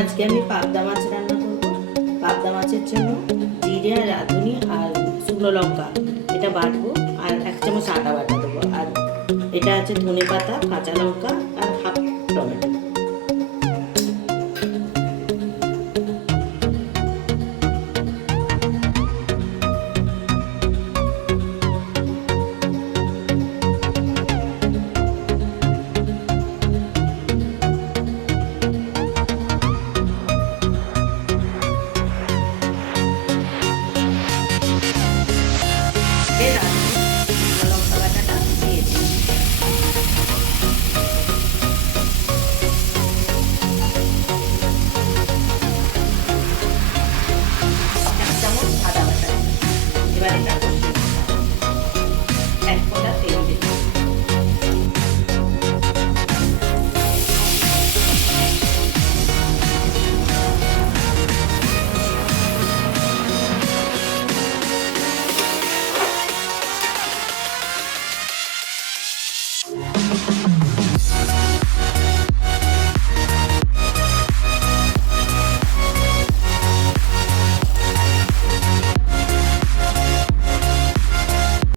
আজকে আমি পাবদা মাছ রান্না করব। পাবদা মাছের জন্য জিরে আর রাঁধুনি আর শুকনো লঙ্কা এটা বাটবো, আর 1 চামচ আদা বাটা দেবো, আর এটা আছে ধনে পাতা, কাঁচা লঙ্কা আর